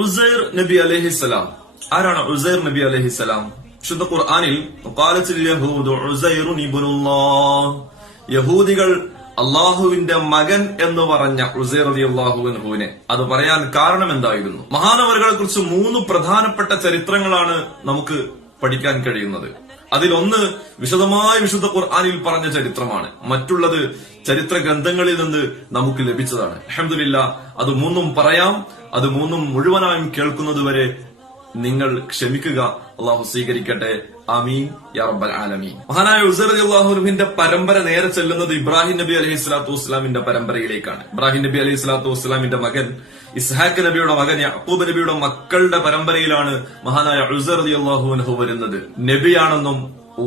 ഉസൈർ നബി അലൈഹിസ്സലാം. ആരാണ് ഉസൈർ നബി അലൈഹിസ്സലാം? വിശുദ്ധ ഖുർആനിൽ യഹൂദികൾ അള്ളാഹുവിന്റെ മകൻ എന്ന് പറഞ്ഞ ഉസൈർ റളിയല്ലാഹു അൻഹുവിനെ അത് പറയാൻ കാരണം എന്തായിരുന്നു? മഹാനവറുകളെ കുറിച്ച് 3 പ്രധാനപ്പെട്ട ചരിത്രങ്ങളാണ് നമുക്ക് പഠിക്കാൻ കഴിയുന്നത്. അതിലൊന്ന് വിശദമായ വിശുദ്ധ ഖുർആനിൽ പറഞ്ഞ ചരിത്രമാണ്. മറ്റുള്ളത് ചരിത്ര ഗ്രന്ഥങ്ങളിൽ നിന്ന് നമുക്ക് ലഭിച്ചതാണ്. അൽഹംദുലില്ലാഹ് അത് 3 പറയാം. അത് 3 മുഴുവനായും കേൾക്കുന്നതുവരെ നിങ്ങൾ ക്ഷമിക്കുക. അള്ളാഹു സ്വീകരിക്കട്ടെ. ആമീൻ യാ റബ്ബൽ ആലമീൻ. മഹാനായ ഉസൈർ റളിയല്ലാഹു അൻഹുവിന്റെ പരമ്പര നേരെ ചെല്ലുന്നത് ഇബ്രാഹിം നബി അലൈഹി സ്വലാത്തു വസ്സലാമിന്റെ പരമ്പരയിലേക്കാണ്. ഇബ്രാഹിം നബി അലൈഹി സ്വലാത്തു വസ്സലാമിന്റെ മകൻ ഇസ്ഹാഖ് നബിയുടെ മകൻ യഅ്ഖൂബ് നബിയുടെ മക്കളുടെ പരമ്പരയിലാണ് മഹാനായ ഉസൈർ റളിയല്ലാഹു അൻഹു വരുന്നത്. നബിയാണെന്നും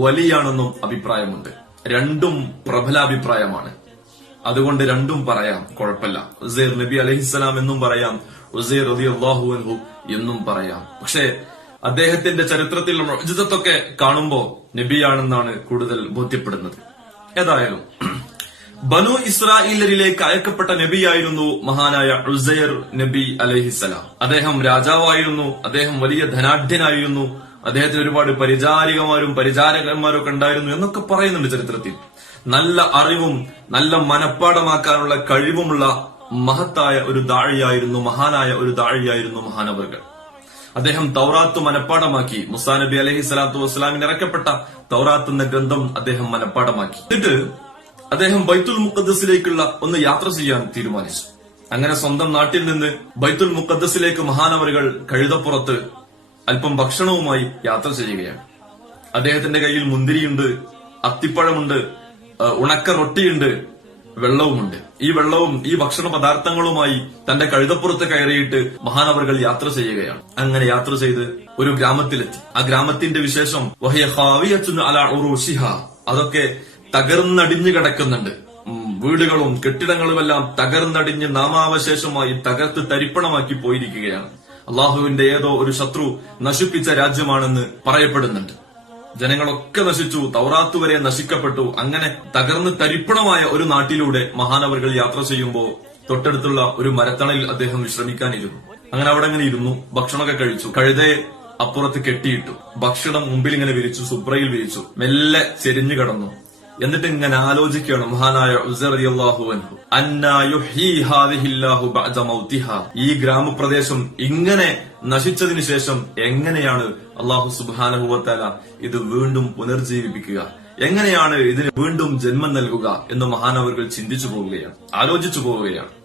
വലിയാണെന്നും അഭിപ്രായമുണ്ട്. രണ്ടും പ്രബലാഭിപ്രായമാണ്. അതുകൊണ്ട് രണ്ടും പറയാം, കുഴപ്പമില്ല. ഉസൈർ നബി അലൈഹിസ്സലാം എന്നും പറയാം, ഉസൈർ റളിയല്ലാഹു അൻഹു എന്നും പറയാം. പക്ഷേ അദ്ദേഹത്തിന്റെ ചരിത്രത്തിൽ മുഅ്ജിസത്തൊക്കെ കാണുമ്പോ നബിയാണെന്നാണ് കൂടുതൽ ബോധ്യപ്പെടുന്നത്. ഏതായാലും ബനു ഇസ്രായേലരിലേക്ക് അയക്കപ്പെട്ട നബിയായിരുന്നു മഹാനായ ഉസൈർ നബി അലൈഹിസ്സലാം. അദ്ദേഹം രാജാവായിരുന്നു. അദ്ദേഹം വലിയ ധനാഢ്യനായിരുന്നു. അദ്ദേഹത്തിന് ഒരുപാട് പരിചാരികമാരും പരിചാരകന്മാരും ഒക്കെ ഉണ്ടായിരുന്നു എന്നൊക്കെ പറയുന്നുണ്ട് ചരിത്രത്തിൽ. നല്ല അറിവും നല്ല മനപ്പാടമാക്കാനുള്ള കഴിവുമുള്ള മഹത്തായ ഒരു ദാഴിയായിരുന്നു, മഹാനായ ഒരു ദാഴിയായിരുന്നു മഹാനവറുകൾ. അദ്ദേഹം തൗറാത്ത് മനപ്പാടമാക്കി. മുസാ നബി അലൈഹി സ്വലാത്തു വസ്സലാമിന് ഇറക്കപ്പെട്ട തൗറാത്ത് എന്ന ഗ്രന്ഥം അദ്ദേഹം മനപ്പാടമാക്കി. എന്നിട്ട് അദ്ദേഹം ബൈത്തുൽ മുഖദ്ദസിലേക്കുള്ള ഒന്ന് യാത്ര ചെയ്യാൻ തീരുമാനിച്ചു. അങ്ങനെ സ്വന്തം നാട്ടിൽ നിന്ന് ബൈത്തുൽ മുഖദ്ദസിലേക്ക് മഹാനവറുകൾ കഴുതപ്പുറത്ത് അല്പം ഭക്ഷണവുമായി യാത്ര ചെയ്യുകയാണ്. അദ്ദേഹത്തിന്റെ കയ്യിൽ മുന്തിരിയുണ്ട്, അത്തിപ്പഴമുണ്ട്, ഉണക്ക റൊട്ടിയുണ്ട്, വെള്ളവുമുണ്ട്. ഈ വെള്ളവും ഈ ഭക്ഷണ പദാർത്ഥങ്ങളുമായി തന്റെ കഴുതപ്പുറത്ത് കയറിയിട്ട് മഹാനവറുകൾ യാത്ര ചെയ്യുകയാണ്. അങ്ങനെ യാത്ര ചെയ്ത് ഒരു ഗ്രാമത്തിലെത്തി. ആ ഗ്രാമത്തിന്റെ വിശേഷം വഹിയ ഖാവിയത്തുൻ അലാ ഉറൂശിഹ, അതൊക്കെ തകർന്നടിഞ്ഞു കിടക്കുന്നുണ്ട്. വീടുകളും കെട്ടിടങ്ങളുമെല്ലാം തകർന്നടിഞ്ഞ് നാമാവശേഷമായി തകർത്ത് തരിപ്പണമാക്കി പോയിരിക്കുകയാണ്. അള്ളാഹുവിന്റെ ഏതോ ഒരു ശത്രു നശിപ്പിച്ച രാജ്യമാണെന്ന് പറയപ്പെടുന്നുണ്ട്. ജനങ്ങളൊക്കെ നശിച്ചു, തൗറാത്ത് വരെ നശിക്കപ്പെട്ടു. അങ്ങനെ തകർന്ന് തരിപ്പണമായ ഒരു നാട്ടിലൂടെ മഹാനവറുകൾ യാത്ര ചെയ്യുമ്പോൾ തൊട്ടടുത്തുള്ള ഒരു മരത്തണലിൽ അദ്ദേഹം വിശ്രമിക്കാനിരുന്നു. അങ്ങനെ അവിടെ ഇങ്ങനെ ഇരുന്നു, ഭക്ഷണമൊക്കെ കഴിച്ചു. കഴുതയെ അപ്പുറത്ത് കെട്ടിയിട്ടു. ഭക്ഷണം മുമ്പിൽ ഇങ്ങനെ വിരിച്ചു, സുബ്രയിൽ വിരിച്ചു. മെല്ലെ ചെരിഞ്ഞു കിടന്നു. എന്നിട്ട് ഇങ്ങനെ ആലോചിക്കുകയാണ് മഹാനായ ഉസൈർ റളിയല്ലാഹു അൻഹു, അന്നാ യുഹ്യീ ഹാദിഹില്ലാഹു ബഅദ മൗതിഹാ, ഈ ഗ്രാമപ്രദേശം ഇങ്ങനെ നശിച്ചതിനു ശേഷം എങ്ങനെയാണ് അല്ലാഹു സുബ്ഹാനഹു വ തആല ഇത് വീണ്ടും പുനർജീവിപ്പിക്കുക, എങ്ങനെയാണ് ഇതിന് വീണ്ടും ജന്മം നൽകുക എന്ന് മഹാനവറുകൾ ചിന്തിച്ചു പോവുകയാണ്, ആലോചിച്ചു പോവുകയാണ്.